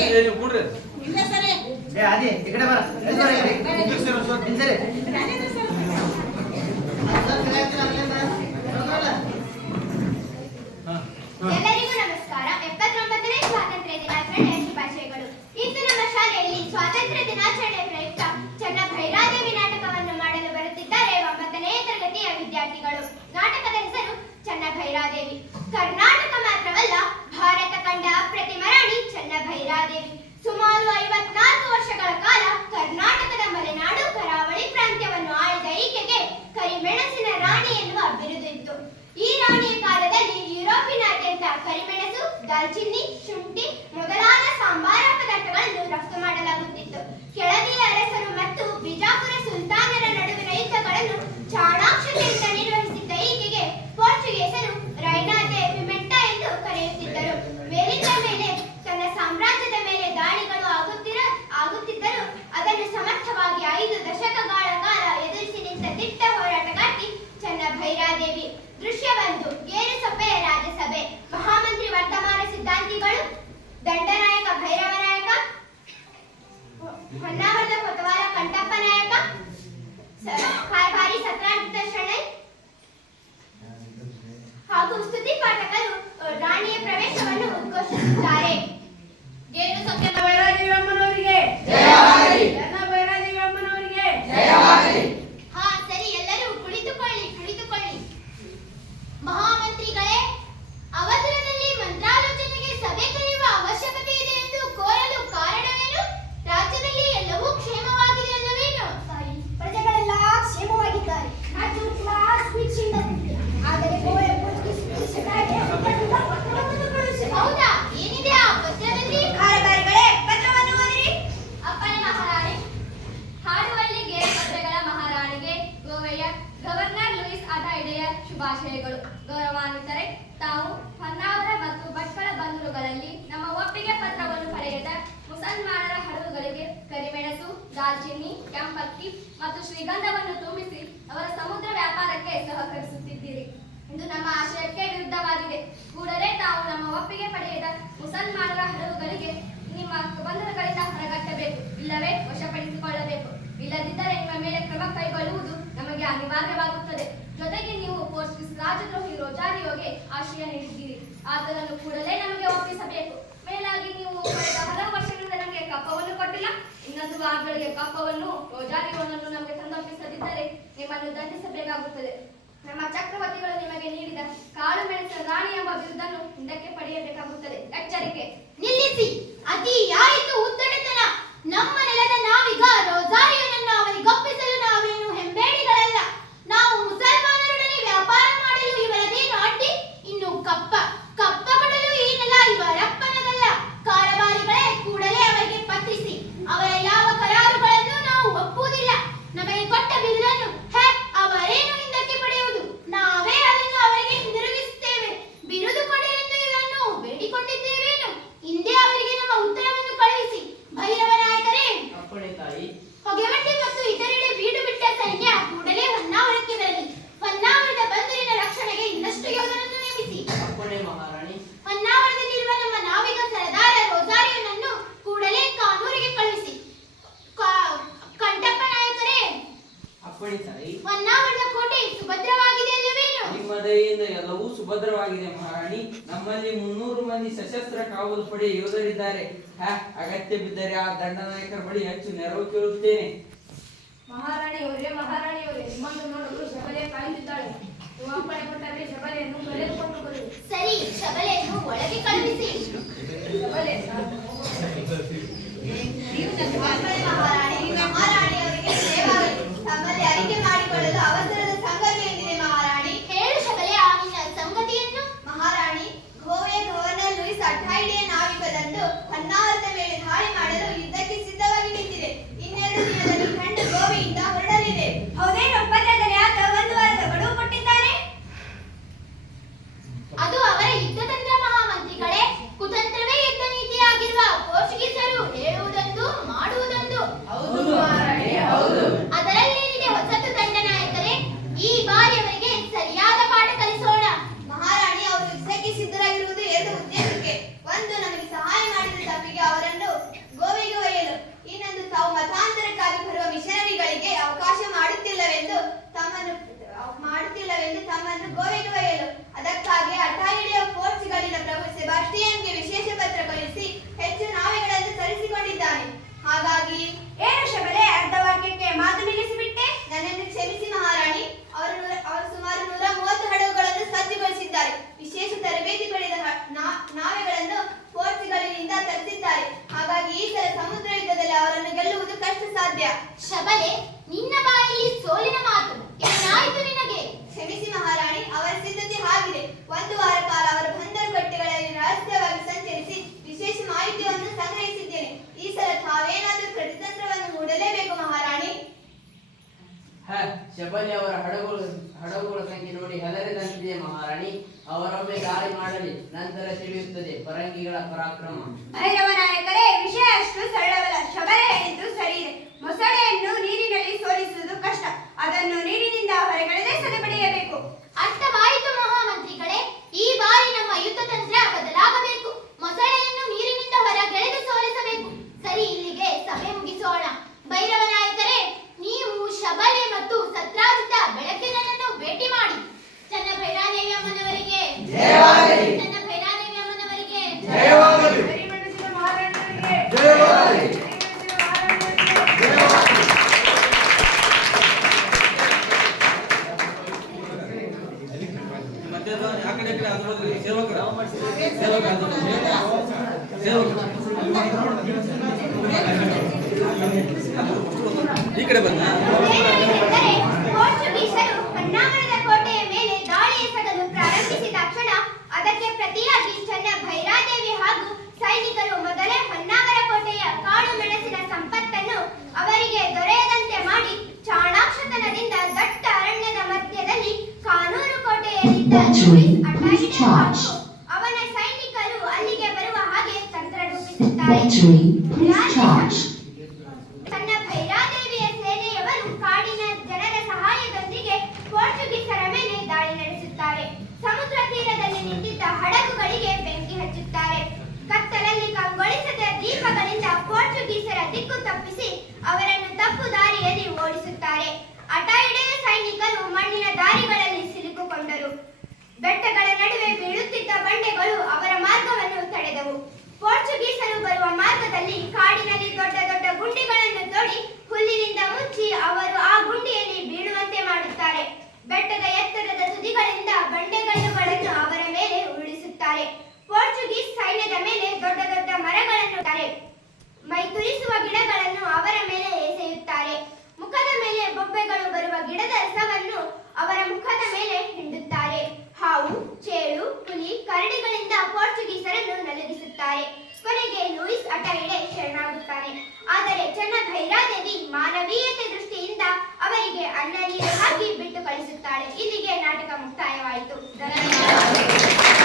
ಎಲ್ಲರಿಗೂ ನಮಸ್ಕಾರ. 79ನೇ ಸ್ವಾತಂತ್ರ್ಯ ದಿನಾಚರಣೆಯ ಶುಭಾಶಯಗಳು. ಇಂದು ನಮ್ಮ ಶಾಲೆಯಲ್ಲಿ ಸ್ವಾತಂತ್ರ್ಯ ದಿನಾಚರಣೆ ಪ್ರಯುಕ್ತ ಚನ್ನಭೈರಾದೇವಿ ನಾಟಕವನ್ನು ಮಾಡಲು ಬರುತ್ತಿದ್ದಾರೆ 9ನೇ ತರಗತಿಯ ವಿದ್ಯಾರ್ಥಿಗಳು. ನಾಟಕದ ಹೆಸರು ಚನ್ನಭೈರಾದೇವಿ. ಕರ್ನಾಟಕ ಮಾತ್ರವಲ್ಲ, ಭಾರತ ಕಂಡ ಅಪ್ರತಿಮ ರಾಣಿ ಚನ್ನಭೈರಾದೇವಿ ಸುಮಾರು 54 ವರ್ಷಗಳ ಕಾಲ ಕರ್ನಾಟಕದ ಮಲೆನಾಡು ಕರಾವಳಿ ಪ್ರಾಂತ್ಯವನ್ನು ಆಳಿದ ಈಕೆಗೆ ಕರಿಮೆಣಸಿನ ರಾಣಿ ಎನ್ನುವ ಬಿರುದು ಇತ್ತು. ಈ ರಾಣಿಯ ಕಾಲದಲ್ಲಿ ಯುರೋಪಿನಾದ್ಯಂತ ಕರಿಮೆಣಸು, ದಾಲ್ಚಿನ್ನಿ, ಶುಂಠಿ ಮೊದಲಾದ ಸಾಂಬಾರ ಪದಾರ್ಥಗಳನ್ನು ರಫ್ತು ಮಾಡಲಾಗುತ್ತಿತ್ತು. ಕೆಳದಿಯ ಅರಸರು ಮತ್ತು ಬಿಜಾಪುರ ಸುಲ್ತಾನರ ನಡುವಿನ ಯುದ್ಧಗಳನ್ನು ಚಾಣಾಕ್ಷತೆಯಿಂದ ನಿರ್ವಹಿಸಿದ್ದ ಈಕೆಗೆ ಪೋರ್ಚುಗೀಸರು ರೈನಾ ದೆ ಪಿಮೆಂಟಾ ಎಂದು ಕರೆಯುತ್ತಿದ್ದರು. ಮೇಲಿಂದ ಮೇಲೆ ತನ್ನ ಸಾಮ್ರಾಜ್ಯದ ಮೇಲೆ ದಾಳಿಗಳು ಆಗುತ್ತಿದ್ದರೂ ಅದನ್ನು ಸಮರ್ಥವಾಗಿ 5 ದಶಕಗಳ ಕಾಲ ಎದುರಿಸಿ ನಿಂತ ದಿಟ್ಟ ಹೋರಾಟಗಾರ್ತಿ ಚನ್ನಭೈರಾದೇವಿ. ದೃಶ್ಯ 1. ಗೇರುಸೊಪ್ಪೆಯ ರಾಜಸಭೆ. ಮಹಾಮಂತ್ರಿ ವರ್ತಮಾನ ಸಿದ್ಧಾಂತಿಗಳು, ದಂಡನಾಯಕ ಭೈರವ ನಾಯಕ, ಹೊನ್ನಾವರದ ಕೊತವಾಲ ಕಂಠಪ್ಪ ನಾಯಕ, ಕಾರ್ಭಾರಿ ಸತ್ರಾಜಿತ ಶೆಣೈ ಹಾಗೂ ಸ್ತುತಿ ಪಾಠಕರು ರಾಣಿಯ ಪ್ರವೇಶವನ್ನು ಉದ್ಘೋಷಿಸುತ್ತಾರೆ. ಗೇರುಸೊಪ್ಪೆ ಭೈರಾದೇವಿ ಅಮ್ಮನವರಿಗೆ ಜಯವಾಗಲಿ. ಚನ್ನಭೈರಾದೇವಿ ಅಮ್ಮನವರಿಗೆ ಜಯವಾಗಲಿ. ಹಾ ಸರಿ, ಎಲ್ಲರೂ ಕುಳಿತುಕೊಳ್ಳಿ. ಮಹಾಮಂತ್ರಿಗಳೇ, ಅವಸರದಲ್ಲಿ ಮಂತ್ರಾಲೋಚನೆಗೆ ಸಭೆ ಕರೆಯುವ ಅವಶ್ಯಕತೆ ಇದೆ ಎಂದು ಕೋರಲು ಕಾರಣವೇನು? ರಾಜ್ಯದಲ್ಲಿ ಎಲ್ಲವೂ ಕ್ಷೇಮವಾಗಿದೆ ಅಲ್ಲವೇನು? ಪ್ರಜೆಗಳೆಲ್ಲ ಕ್ಷೇಮವಾಗಿದ್ದಾರೆ. ಆದರೆ ಹೌದಾ? ಏನಿದೆ ಆ ಪತ್ರದಲ್ಲಿ? ಕಾರ್ಯಕಾರಿಗಳೇ, ಪತ್ರವನ್ನು ಓದಿರಿ. ಅಪ್ಪಣೆ ಮಹಾರಾಣಿ. ಹಾಡುವಳ್ಳಿ ಗೇರು ಪತ್ರಗಳ ಮಹಾರಾಣಿಗೆ ಗೋವೆಯ ಗವರ್ನರ್ ಲೂಯಿಸ್ ಅಡೈಡೆಯ ಶುಭಾಶಯಗಳು. ಗೌರವಾನ್ವಿತರೆ, ತಾವು ಹೊನ್ನಾವರ ಮತ್ತು ಭಟ್ಕಳ ಬಂದರುಗಳಲ್ಲಿ ನಮ್ಮ ಒಪ್ಪಿಗೆ ಪತ್ರವನ್ನು ಪಡೆಯದ ಮುಸಲ್ಮಾನರ ಹಡಗುಗಳಿಗೆ ಕರಿಮೆಣಸು, ದಾಲ್ಚಿನ್ನಿ, ಕೆಂಪಕ್ಕಿ ಮತ್ತು ಶ್ರೀಗಂಧವನ್ನು ತುಂಬಿಸಿ ಅವರ ಸಮುದ್ರ ವ್ಯಾಪಾರಕ್ಕೆ ಸಹಕರಿಸುತ್ತಿದ್ದೀರಿ. ಇದು ನಮ್ಮ ಆಶಯಕ್ಕೆ ವಿರುದ್ಧವಾಗಿದೆ. ಕೂಡಲೇ ತಾವು ನಮ್ಮ ಒಪ್ಪಿಗೆ ಪಡೆಯದ ಮುಸಲ್ಮಾನರ ಹಡಗುಗಳಿಗೆ ನಿಮ್ಮ ಬಂದರುಗಳಿಂದ ಹೊರಗಟ್ಟಬೇಕು, ಇಲ್ಲವೇ ವಶಪಡಿಸಿಕೊಳ್ಳಬೇಕು. ಇಲ್ಲದಿದ್ದರೆ ನಿಮ್ಮ ಮೇಲೆ ಕ್ರಮ ಕೈಗೊಳ್ಳುವುದು ನಮಗೆ ಅನಿವಾರ್ಯವಾಗುತ್ತದೆ. ಜೊತೆಗೆ ನೀವು ಪೋರ್ಚುಗೀಸ್ ರಾಜದ್ರೋಹಿ ರೊಜಾರಿಯೋಗೆ ಆಶ್ರಯ ನೀಡಿದ್ದೀರಿ. ಆತನನ್ನು ಕೂಡಲೇ ನಮಗೆ ಒಪ್ಪಿಸಬೇಕು. ಮೇಲಾಗಿ ನೀವು ಕಳೆದ ಹಲವು ವರ್ಷಗಳಿಂದ ನಮಗೆ ಕಪ್ಪವನ್ನು ಕೊಟ್ಟಿಲ್ಲ. ಇನ್ನೊಂದು ವಾರಗಳಿಗೆ ಕಪ್ಪವನ್ನು ರೊಜಾರಿಯೋನನ್ನು ನಮಗೆ ತಂದೊಪ್ಪಿಸದಿದ್ದರೆ ನಿಮ್ಮನ್ನು ದಂಡಿಸಬೇಕಾಗುತ್ತದೆ. ನಮ್ಮ ಚಕ್ರವರ್ತಿಗಳು ನಿಮಗೆ ನೀಡಿದ ಕಾಳು ಮೆಣಸಿನ ರಾಣಿ ಎಂಬ ಬಿರುದನ್ನು ಹಿಂದಕ್ಕೆ ಪಡೆಯಬೇಕಾಗುತ್ತದೆ. ಎಚ್ಚರಿಕೆ. ನಿಲ್ಲಿಸಿ. ಅತಿಯಾಯಿತು ಉದ್ದಟತನ. ನಮ್ಮ ನೆಲದ ನಾವೀಗ ರೊಜಾರಿಯೋನನ್ನು ಅವರಿಗೊಪ್ಪಿಸಲು ನಾವೇನು ಹೆಂಬೇಡಿಗಳಲ್ಲ. ನಾವು ಮುಸಲ್ಮಾನರೊಡನೆ ವ್ಯಾಪಾರ ಮಾಡಲು ಇವರದೇನು ಅಡ್ಡಿ? ಇನ್ನು ಕಪ್ಪ ಕೊಡಲು ಈ ನೆಲ ಇವರಪ್ಪನದಲ್ಲ. ಕಾರಬಾರಿಗಳೇ, ಕೂಡಲೇ ಅವರಿಗೆ ಪತ್ರಿಸಿ. ಅವರ ಯಾವ ಕರಾರುಗಳನ್ನು ನಾವು ಒಪ್ಪುವುದಿಲ್ಲ. ನಮಗೆ ಕೊಟ್ಟ ಬಿರುದನ್ನು ಅವರೇನು ಹಿಂದಕ್ಕೆ ಪಡೆಯುವುದು? ನಾವೇ ಅದನ್ನು ಅವರಿಗೆ ಹಿಂದಿರುಗಿಸುತ್ತೇವೆ. ಬಿರುದು ಕೊಡಲೆಂದು ಇವರನ್ನು ಬೇಡಿಕೊಂಡಿದ್ದೇವೇನು? ಹಿಂದೆ ಅವರಿಗೆ ನಮ್ಮ ಉತ್ತರವನ್ನು ಕಳುಹಿಸಿ. ಭೈರವ ನಾಯಕರೇ, ಹೊಗೆವಟ್ಟಿ ಮತ್ತು ಇತರೆಡೆ ಬೀಡು ಬಿಟ್ಟ ಸೈನ್ಯ ಕೂಡಲೇ ಹೊನ್ನಾವರಕ್ಕೆ ಬರಲಿ. ಹೊನ್ನಾವರದ ಬಂದರಿನ ರಕ್ಷಣೆಗೆ ಇನ್ನಷ್ಟು ಯೋಧರನ್ನು ನೇಮಿಸಿ. ಹೊನ್ನಾವರದಲ್ಲಿರುವ ನಮ್ಮ ನಾವಿಕ ಸರದಾರ ರೊಜಾರಿಯೋನನ್ನು ಕೂಡಲೇ ಕಾನೂರಿಗೆ ಕಳುಹಿಸಿ. ಕಂಠಪ್ಪ ನಾಯಕರೇ, ಹೊನ್ನಾವರದ ಕೋಟೆ ಸುಭದ್ರವಾಗಿದೆ ಅಲ್ಲವೇನು? ನಿಮ್ಮ ದಯೆಯಿಂದ ಎಲ್ಲವೂ ಸುಭದ್ರವಾಗಿದೆ ಮಹಾರಾಣಿ. ನಮ್ಮಲ್ಲಿ 300 ಮಂದಿ ಸಶಸ್ತ್ರ ಕಾವಲು ಪಡೆ ಯೋಧರಿದ್ದಾರೆ. ಅಗತ್ಯ ಬಿದ್ದರೆ ಆ ದಂಡನಾಯಕರ ಬಳಿ ಹೆಚ್ಚು ನೆರವು ಕೇಳುತ್ತೇನೆ. ಮಹಾರಾಣಿಯವರೇ, ನಿಮ್ಮನ್ನು ನೋಡಲು ಶಬಲೆ ಕಾಯುತ್ತಿದ್ದಾಳೆ. ನೀವು ಅಪ್ಪಣೆ ಕೊಟ್ಟರೆ ಶಬಲೆಯನ್ನು ಕರೆದುಕೊಂಡು ಬರುವುದು. ಸರಿ, ಶಬಲೆಯನ್ನು ಒಳಗೆ ಕಳುಹಿಸಿ. ಶಬಲೆ ಮಹಾರಾಣಿಯವರಿಗೆ ಜಯವಾಗಲಿ. ತಮ್ಮಲ್ಲಿ ಅರಿಕೆ ಮಾಡಿಕೊಳ್ಳಲು ಅವಸರದ ಸಂಗತಿ ಏನಿದೆ ಮಹಾರಾಣಿ? ಹೇಳು ಶಬಲೆ, ಆ ನಿನ್ನ ಸಂಗತಿಯನ್ನು. ಮಹಾರಾಣಿ, ಗೋವೆಯ ಗವರ್ನರ್ ಲೂಯಿಸ್ ಅಡೈಡೆಯ ನಾವಿಕದಂದು ಹೊನ್ನಾವರದ ಮೇಲೆ ದಾಳಿ ಮಾಡಲು ಯುದ್ಧಕ್ಕೆ ಸಿದ್ಧವಾಗಿ ನಿಂತಿದೆ. 2 ದಿನದಲ್ಲಿ ಖಂಡ ಗೋವೆಯಿಂದ ಹೊರಡಲಿದೆ. ಹೌದೇನು? ಪತ್ರದಲ್ಲಿ ಆತ 1 ವಾರದ ಗಡುವು ಕೊಟ್ಟಿದ್ದ. ಶಬರಿ ಅವರ ಹಡಗುಗಳ ಸಂಖ್ಯೆ ನೋಡಿ ಹೆದರಿದಂತಿದೆ ಮಹಾರಾಣಿ. ಅವರೊಮ್ಮೆ ದಾಳಿ ಮಾಡಲಿ, ನಂತರ ತಿಳಿಯುತ್ತದೆ ಪರಂಗಿಗಳ ಪರಾಕ್ರಮ. ಭೈರವ ನಾಯಕರೇ, ವಿಷಯ ಅಷ್ಟು ಸರಳವಲ್ಲ. ಶಬರಿ ಹೇಳಿದ್ದು ಸರಿ ಇದೆ. ಮೊಸಳೆಯನ್ನು ನೀರಿನಲ್ಲಿ ಸೋಲಿಸುವುದು ಕಷ್ಟ. ಅದನ್ನು ನೀರಿನಿಂದ ಹೊರಗೆಳೆದೇ ಸದೆಬಡಿಯಬೇಕು. ಅರ್ಥವಾಯಿತು ಮಹಾಮಂತ್ರಿಗಳೇ. ಈ ಬಾರಿ ನಮ್ಮ ಯುದ್ಧ ತಂತ್ರ ಬದಲಾಗಬೇಕು. ಮೊಸಳೆಯನ್ನು ನೀರಿನಿಂದ ಹೊರಗೆಳೆದು ಸೋಲಿಸಬೇಕು. ಸರಿ, ಇಲ್ಲಿಗೆ ಸಭೆ ಮುಗಿಸೋಣ. ಭೈರವ ನಾಯಕರೇ, ನೀವು ಶಬಲೆ ಮತ್ತು ಸತ್ರಾಜಿತ ಬೆಳಕಿನನ್ನು ಭೇಟಿ ಮಾಡಿ. ಚನ್ನ ಭೈರಾದೇವಿ ಅಮ್ಮನವರಿಗೆ, ಚನ್ನ ಭೈರಾದೇವಿ ಅಮ್ಮನವರಿಗೆ, ಕರಿಮೆಣಸಿನ ಮಹಾರಾಣಿಯವರಿಗೆ, ಈ ಕಡೆ ಬನ್ನಿ. ಅದೇನೆಂದರೆ, ಪೋರ್ಚುಗೀಸರು ಹೊನ್ನಾವರದ ಕೋಟೆಯ ಮೇಲೆ ದಾಳಿ ಎಸಗಲು ಪ್ರಾರಂಭಿಸಿದ ಕ್ಷಣ ಅದಕ್ಕೆ ಪ್ರತಿಯಾಗಿ ಚನ್ನ ಭೈರಾದೇವಿ ಹಾಗೂ ಸೈನಿಕರು ಮೊದಲೇ ಹೊನ್ನಾವರ ಕೋಟೆಯ ಕಾಳು ಮೆಣಸಿನ ಸಂಪತ್ತನ್ನು ಅವರಿಗೆ ದೊರೆಯದಂತೆ ಮಾಡಿ ಚಾಣಾಕ್ಷತನದಿಂದ ದಟ್ಟ ಅರಣ್ಯದ ಮಧ್ಯದಲ್ಲಿ ಕಾನೂರು ಕೋಟೆಯಲ್ಲಿದ್ದ ಲೂಯಿಸ್ ಅಟ್ಟಾಯಿಯನ್ನು ಹಾಗೂ ಅವನ ಸೈನಿಕರು ಅಲ್ಲಿಗೆ ಬರುವ ಹಾಗೆ ತಂತ್ರ ರೂಪಿಸುತ್ತಾರೆ. ತನ್ನ ಭೈರಾದೇವಿಯ ಸೇನೆಯವರು ಕಾಡಿನ ಜನರ ಸಹಾಯದೊಂದಿಗೆ ಪೋರ್ಚುಗೀಸರ ಮೇಲೆ ದಾಳಿ ನಡೆಸುತ್ತಾರೆ. ಸಮುದ್ರ ತೀರದಲ್ಲಿ ನಿಂತಿದ್ದ ಹಡಗುಗಳಿಗೆ ಬೆಂಕಿ ಹಚ್ಚುತ್ತಾರೆ. ಕತ್ತಲಲ್ಲಿ ಕಂಗೊಳಿಸದ ದೀಪಗಳಿಂದ ಪೋರ್ಚುಗೀಸರ ದಿಕ್ಕು ತಪ್ಪಿಸಿ ಅವರನ್ನು ತಪ್ಪು ದಾರಿಯಲ್ಲಿ ಓಡಿಸುತ್ತಾರೆ. ಅಟಾಯಿಡೆಯ ಸೈನಿಕರು ಮಣ್ಣಿನ ದಾರಿಗಳಲ್ಲಿ ಸಿಲುಕಿಕೊಂಡರು. ಬೆಟ್ಟಗಳ ನಡುವೆ ಬೀಳುತ್ತಿದ್ದ ಬಂಡೆಗಳು ಅವರ ಮಾರ್ಗವನ್ನು ತಡೆದವು. ಪೋರ್ಚುಗೀಸರು ಬರುವ ಮಾರ್ಗದಲ್ಲಿ ಕಾಡಿನಲ್ಲಿ ದೊಡ್ಡ ದೊಡ್ಡ ಗುಂಡಿಗಳನ್ನು ತೋಡಿ ಹುಲ್ಲಿನಿಂದ ಮುಚ್ಚಿ ಅವರು ಆ ಗುಂಡಿಯಲ್ಲಿ ಬೀಳುವಂತೆ ಮಾಡುತ್ತಾರೆ. ಬೆಟ್ಟದ ಎತ್ತರದ ತುದಿಗಳಿಂದ ಬಂಡೆಗಲ್ಲುಗಳನ್ನು ಅವರ ಮೇಲೆ ಉರುಳಿಸುತ್ತಾರೆ. ಪೋರ್ಚುಗೀಸ್ ಸೈನ್ಯದ ಮೇಲೆ ದೊಡ್ಡ ದೊಡ್ಡ ಮರಗಳನ್ನು ಮೈತುರಿಸುವ ಗಿಡಗಳನ್ನು ಅವರ ಮೇಲೆ ಎಸೆಯುತ್ತಾರೆ. ಮುಖದ ಮೇಲೆ ಬೊಬ್ಬೆಗಳು ಬರುವ ಗಿಡದ ರಸವನ್ನು ಅವರ ಮುಖದ ಮೇಲೆ ಹಿಂಡುತ್ತಾರೆ. ಹಾವು, ಚೇಳು, ಹುಲಿ, ಕರಡಿಗಳಿಂದ ಪೋರ್ಚುಗೀಸರನ್ನು ನಲುಗಿಸುತ್ತಾರೆ. ಕೊನೆಗೆ ಲೂಯಿಸ್ ಅಟಾಯಿಡೆ ಶರಣಾಗುತ್ತಾನೆ. ಆದರೆ ಚನ್ನ ಭೈರಾದೇವಿ ಮಾನವೀಯತೆ ದೃಷ್ಟಿಯಿಂದ ಅವರಿಗೆ ಅನ್ನ ನೀರು ಹಾಕಿ ಬಿಟ್ಟು ಕಳಿಸುತ್ತಾಳೆ. ಇಲ್ಲಿಗೆ ನಾಟಕ ಮುಕ್ತಾಯವಾಯಿತು.